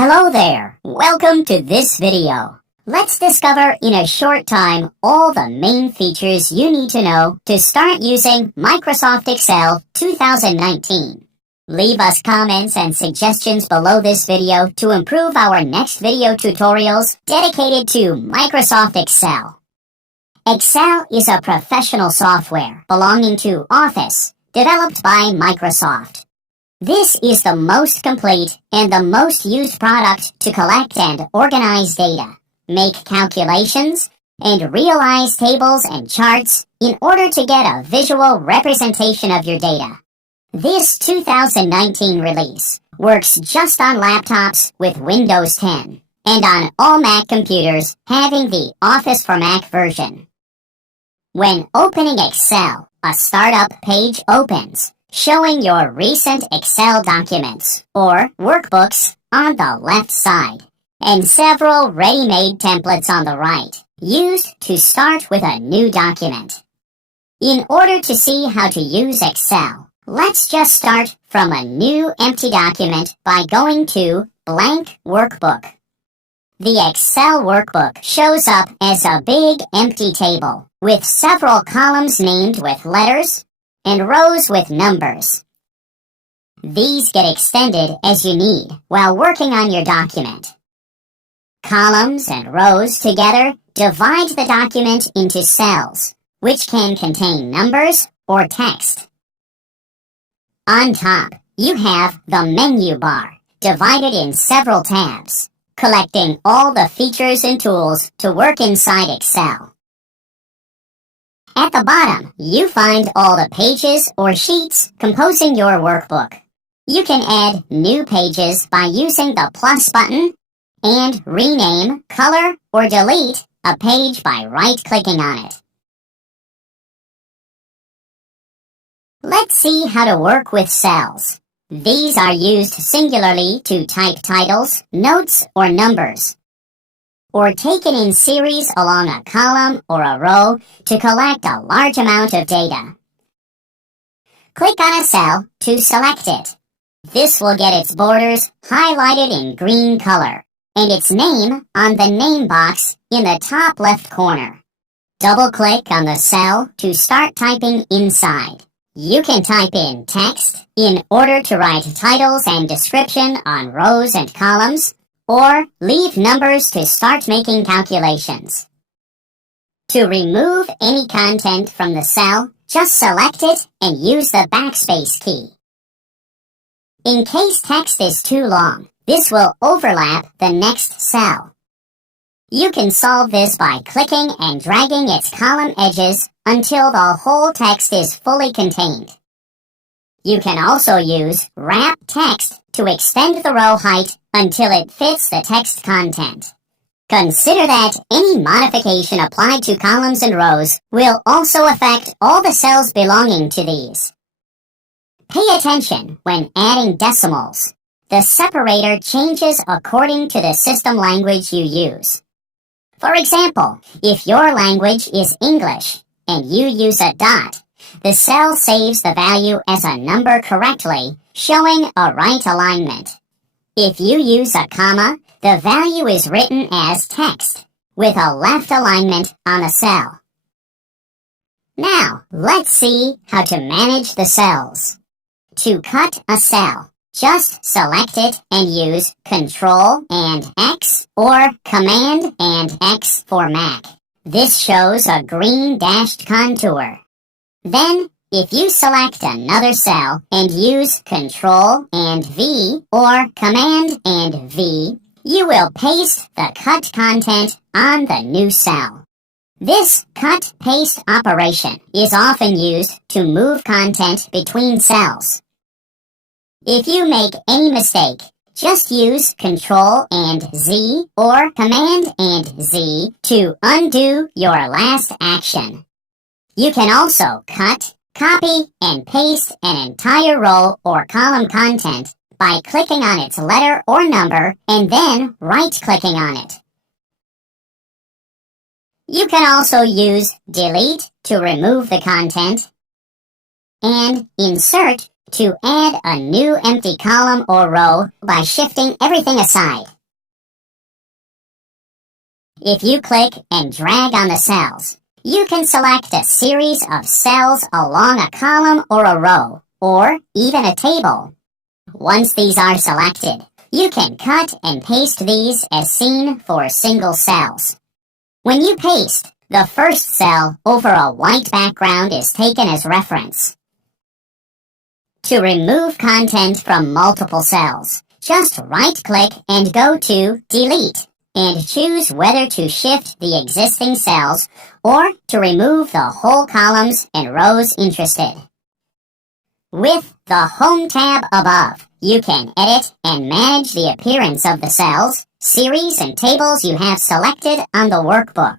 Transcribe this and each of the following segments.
Hello there! Welcome to this video. Let's discover in a short time all the main features you need to know to start using Microsoft Excel 2019. Leave us comments and suggestions below this video to improve our next video tutorials dedicated to Microsoft Excel. Excel is a professional software belonging to Office, developed by Microsoft. This is the most complete and the most used product to collect and organize data, make calculations, and realize tables and charts in order to get a visual representation of your data. This 2019 release works just on laptops with Windows 10 and on all Mac computers having the Office for Mac version. When opening Excel, a startup page opens, showing your recent Excel documents or workbooks on the left side, and several ready-made templates on the right, used to start with a new document. In order to see how to use Excel, let's just start from a new empty document by going to Blank Workbook. The Excel workbook shows up as a big empty table with several columns named with letters and rows with numbers. These get extended as you need while working on your document. Columns and rows together divide the document into cells, which can contain numbers or text. On top, you have the menu bar, divided in several tabs, collecting all the features and tools to work inside Excel. At the bottom, you find all the pages or sheets composing your workbook. You can add new pages by using the plus button and rename, color, or delete a page by right-clicking on it. Let's see how to work with cells. These are used singularly to type titles, notes, or numbers, or taken in series along a column or a row to collect a large amount of data. Click on a cell to select it. This will get its borders highlighted in green color and its name on the name box in the top left corner. Double-click on the cell to start typing inside. You can type in text in order to write titles and description on rows and columns, or leave numbers to start making calculations. To remove any content from the cell, just select it and use the backspace key. In case text is too long, this will overlap the next cell. You can solve this by clicking and dragging its column edges until the whole text is fully contained. You can also use Wrap Text to extend the row height until it fits the text content. Consider that any modification applied to columns and rows will also affect all the cells belonging to these. Pay attention when adding decimals. The separator changes according to the system language you use. For example, if your language is English and you use a dot, the cell saves the value as a number correctly, showing a right alignment. If you use a comma, the value is written as text, with a left alignment on the cell. Now, let's see how to manage the cells. To cut a cell, just select it and use Ctrl and X or Command and X for Mac. This shows a green dashed contour. Then, if you select another cell and use Ctrl and V or Command and V, you will paste the cut content on the new cell. This cut-paste operation is often used to move content between cells. If you make any mistake, just use Ctrl and Z or Command and Z to undo your last action. You can also cut, copy, and paste an entire row or column content by clicking on its letter or number and then right-clicking on it. You can also use Delete to remove the content and Insert to add a new empty column or row by shifting everything aside. If you click and drag on the cells, you can select a series of cells along a column or a row, or even a table. Once these are selected, you can cut and paste these as seen for single cells. When you paste, the first cell over a white background is taken as reference. To remove content from multiple cells, just right-click and go to Delete, and choose whether to shift the existing cells or to remove the whole columns and rows interested. With the Home tab above, you can edit and manage the appearance of the cells, series, and tables you have selected on the workbook.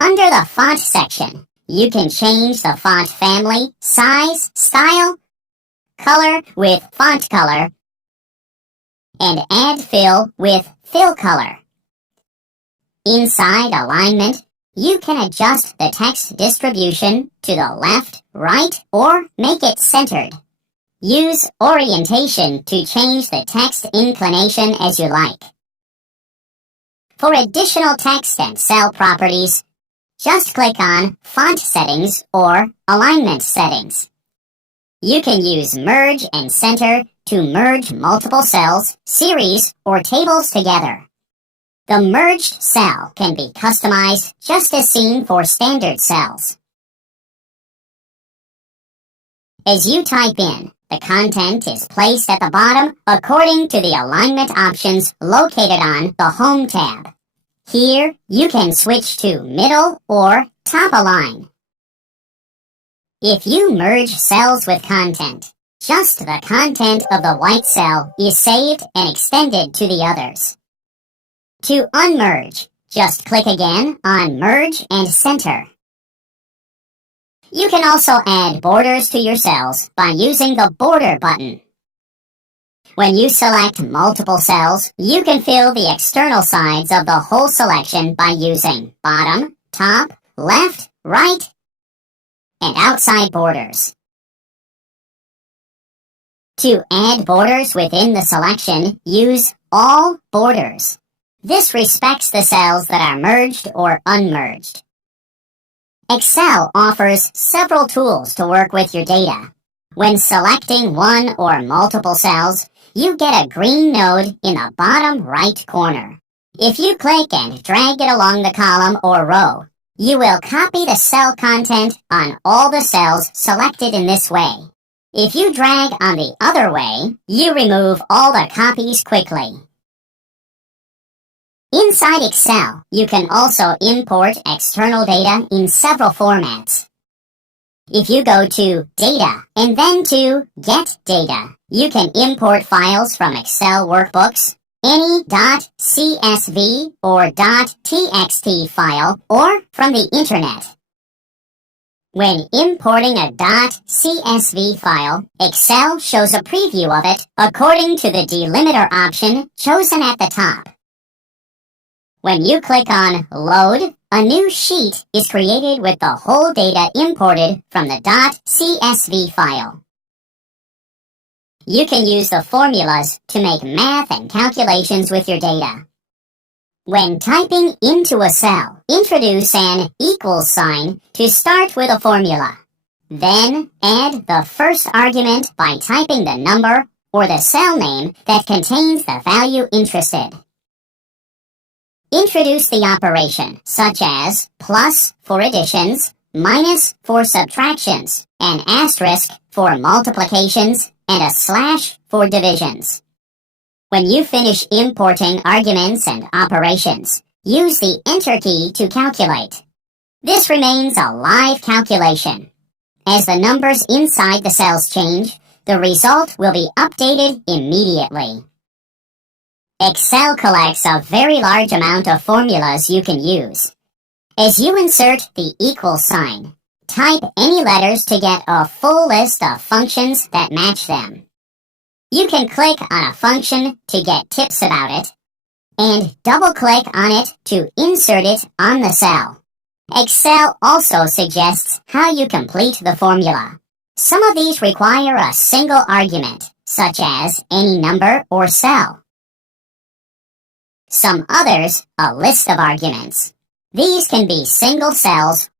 Under the Font section, you can change the font family, size, style, color with font color, and add fill with fill color. Inside alignment, you can adjust the text distribution to the left, right, or make it centered. Use orientation to change the text inclination as you like. For additional text and cell properties, just click on Font Settings or Alignment Settings. You can use Merge and Center to merge multiple cells, series, or tables together. The merged cell can be customized just as seen for standard cells. As you type in, the content is placed at the bottom according to the alignment options located on the Home tab. Here, you can switch to middle or top align. If you merge cells with content, just the content of the white cell is saved and extended to the others. To unmerge, just click again on Merge and Center. You can also add borders to your cells by using the Border button. When you select multiple cells, you can fill the external sides of the whole selection by using bottom, top, left, right, and outside borders. To add borders within the selection, use All Borders. This respects the cells that are merged or unmerged. Excel offers several tools to work with your data. When selecting one or multiple cells, you get a green node in the bottom right corner. If you click and drag it along the column or row, you will copy the cell content on all the cells selected in this way. If you drag on the other way, you remove all the copies quickly. Inside Excel, you can also import external data in several formats. If you go to Data and then to Get Data, you can import files from Excel workbooks, any .csv or .txt file, or from the Internet. When importing a .csv file, Excel shows a preview of it according to the delimiter option chosen at the top. When you click on Load, a new sheet is created with the whole data imported from the .csv file. You can use the formulas to make math and calculations with your data. When typing into a cell, introduce an equals sign to start with a formula. Then add the first argument by typing the number or the cell name that contains the value interested. Introduce the operation, such as plus for additions, minus for subtractions, an asterisk for multiplications, and a slash for divisions. When you finish importing arguments and operations, use the Enter key to calculate. This remains a live calculation. As the numbers inside the cells change, the result will be updated immediately. Excel collects a very large amount of formulas you can use. As you insert the equal sign, type any letters to get a full list of functions that match them. You can click on a function to get tips about it, and double-click on it to insert it on the cell. Excel also suggests how you complete the formula. Some of these require a single argument, such as any number or cell. Some others, a list of arguments. These can be single cells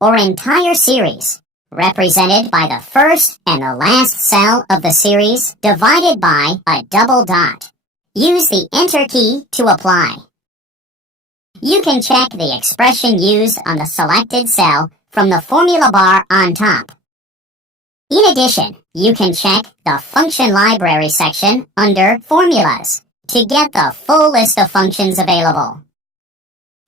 or entire series, represented by the first and the last cell of the series divided by a double dot. Use the Enter key to apply. You can check the expression used on the selected cell from the formula bar on top. In addition, you can check the Function Library section under Formulas to get the full list of functions available.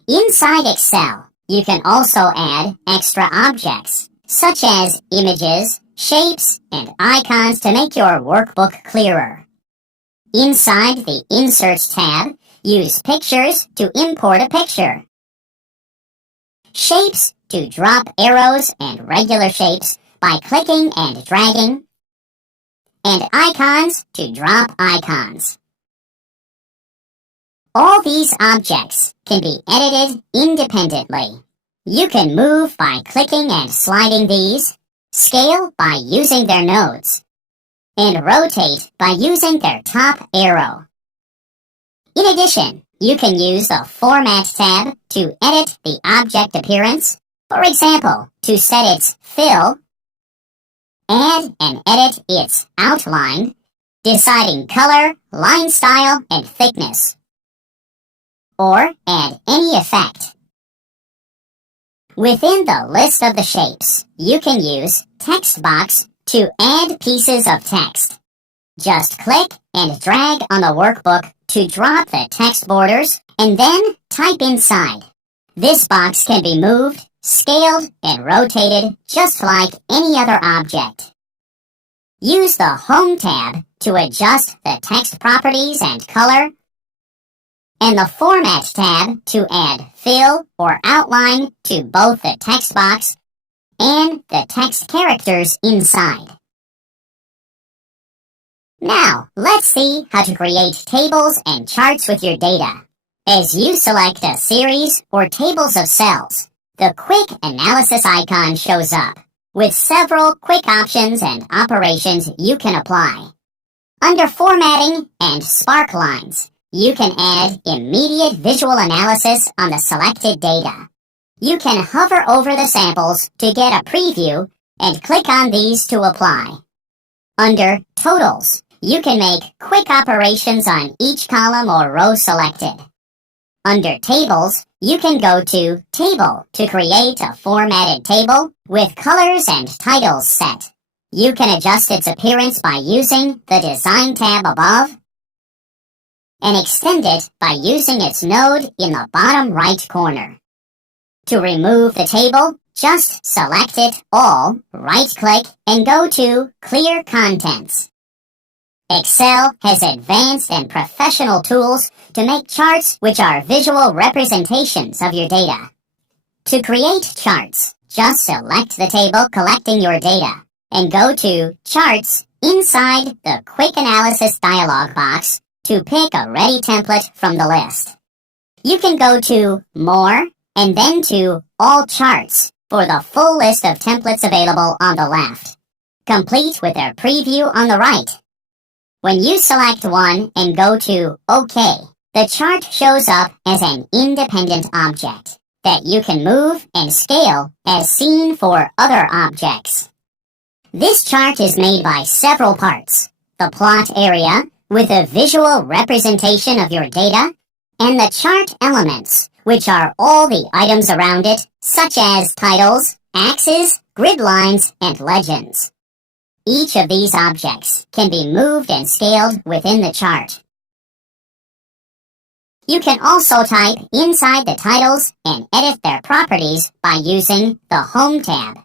Inside Excel, you can also add extra objects, such as images, shapes, and icons to make your workbook clearer. Inside the Insert tab, use Pictures to import a picture. Shapes to drop arrows and regular shapes by clicking and dragging. And icons to drop icons. All these objects can be edited independently. You can move by clicking and sliding these, scale by using their nodes, and rotate by using their top arrow. In addition, you can use the Format tab to edit the object appearance, for example, to set its fill, add and edit its outline, deciding color, line style, and thickness, or add any effect. Within the list of the shapes, you can use Text Box to add pieces of text. Just click and drag on the workbook to drop the text borders and then type inside. This box can be moved, scaled, and rotated just like any other object. Use the Home tab to adjust the text properties and color, and the Format tab to add fill or outline to both the text box and the text characters inside. Now, let's see how to create tables and charts with your data. As you select a series or tables of cells, the Quick Analysis icon shows up, with several quick options and operations you can apply. Under Formatting and Spark Lines, you can add immediate visual analysis on the selected data. You can hover over the samples to get a preview and click on these to apply. Under Totals, you can make quick operations on each column or row selected. Under Tables, you can go to Table to create a formatted table with colors and titles set. You can adjust its appearance by using the Design tab above and extend it by using its node in the bottom right corner. To remove the table, just select it all, right-click, and go to Clear Contents. Excel has advanced and professional tools to make charts which are visual representations of your data. To create charts, just select the table collecting your data and go to Charts inside the Quick Analysis dialog box to pick a ready template from the list. You can go to More and then to All Charts for the full list of templates available on the left, complete with their preview on the right. When you select one and go to OK, the chart shows up as an independent object that you can move and scale as seen for other objects. This chart is made by several parts: the plot area with a visual representation of your data, and the chart elements, which are all the items around it, such as titles, axes, grid lines, and legends. Each of these objects can be moved and scaled within the chart. You can also type inside the titles and edit their properties by using the Home tab.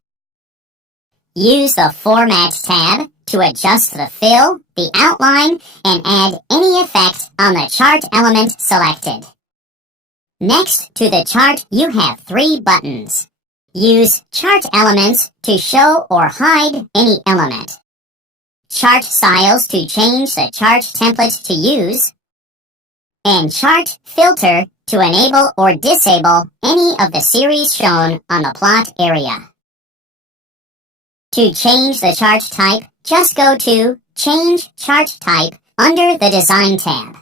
Use the Format tab to adjust the fill, the outline, and add any effect on the chart element selected. Next to the chart, you have 3 buttons. Use Chart Elements to show or hide any element. Chart Styles to change the chart template to use. And Chart Filter to enable or disable any of the series shown on the plot area. To change the chart type, just go to Change Chart Type under the Design tab.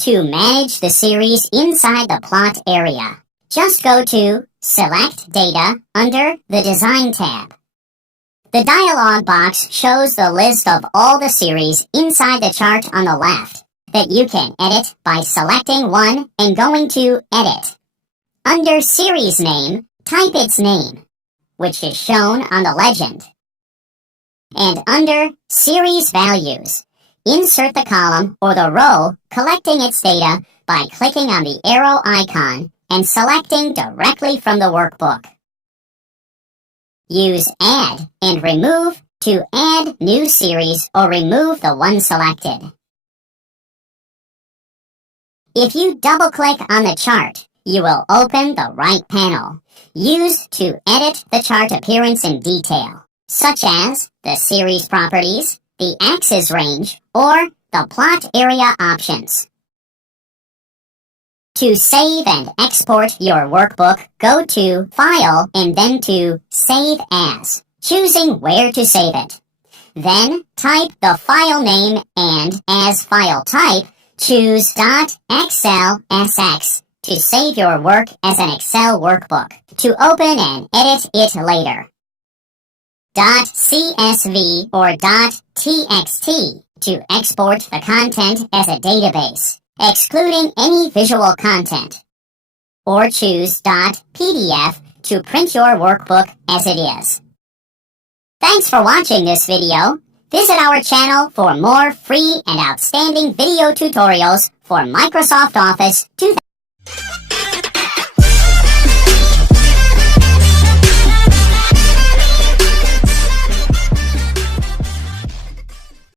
To manage the series inside the plot area, just go to Select Data under the Design tab. The dialog box shows the list of all the series inside the chart on the left that you can edit by selecting one and going to Edit. Under Series Name, type its name, which is shown on the legend. And under Series Values, insert the column or the row collecting its data by clicking on the arrow icon and selecting directly from the workbook. Use Add and Remove to add new series or remove the one selected. If you double-click on the chart, you will open the right panel, used to edit the chart appearance in detail, such as the series properties, the axis range, or the plot area options. To save and export your workbook, go to File and then to Save As, choosing where to save it. Then type the file name and as file type, choose .xlsx to save your work as an Excel workbook, to open and edit it later. .csv or .txt to export the content as a database, excluding any visual content. Or choose .pdf to print your workbook as it is. Thanks for watching this video. Visit our channel for more free and outstanding video tutorials for Microsoft Office 2000.